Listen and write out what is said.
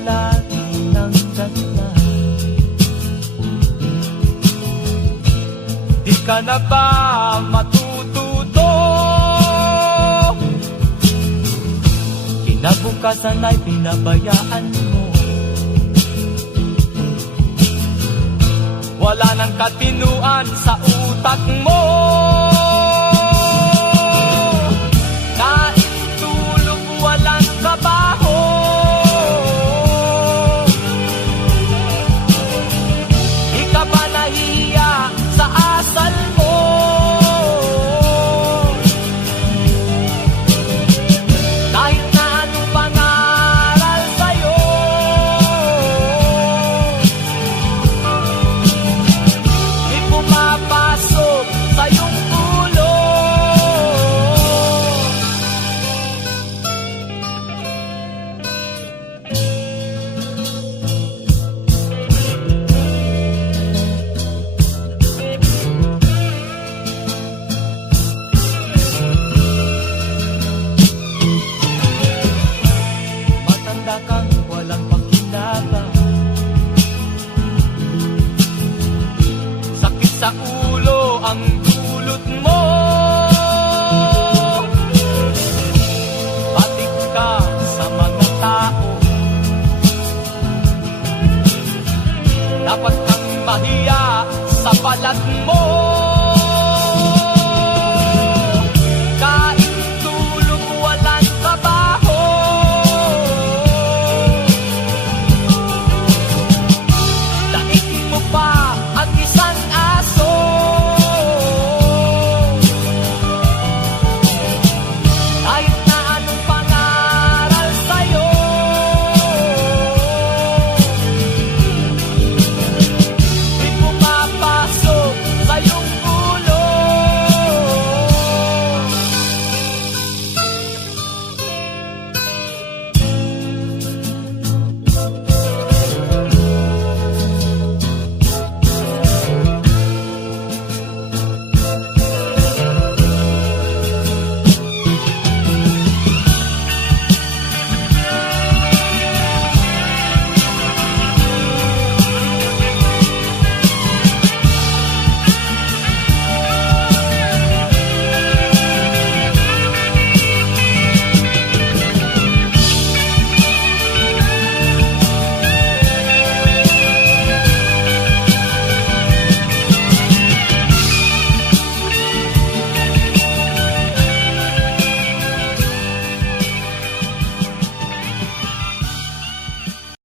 lalaki ng ganda. Di na ba matututo? Kinabukasan ay pinabayaan mo. Wala nang katinuan sa utak mo mo. Patik ka sa mga tao. Dapat kang mahiya sa balat mo.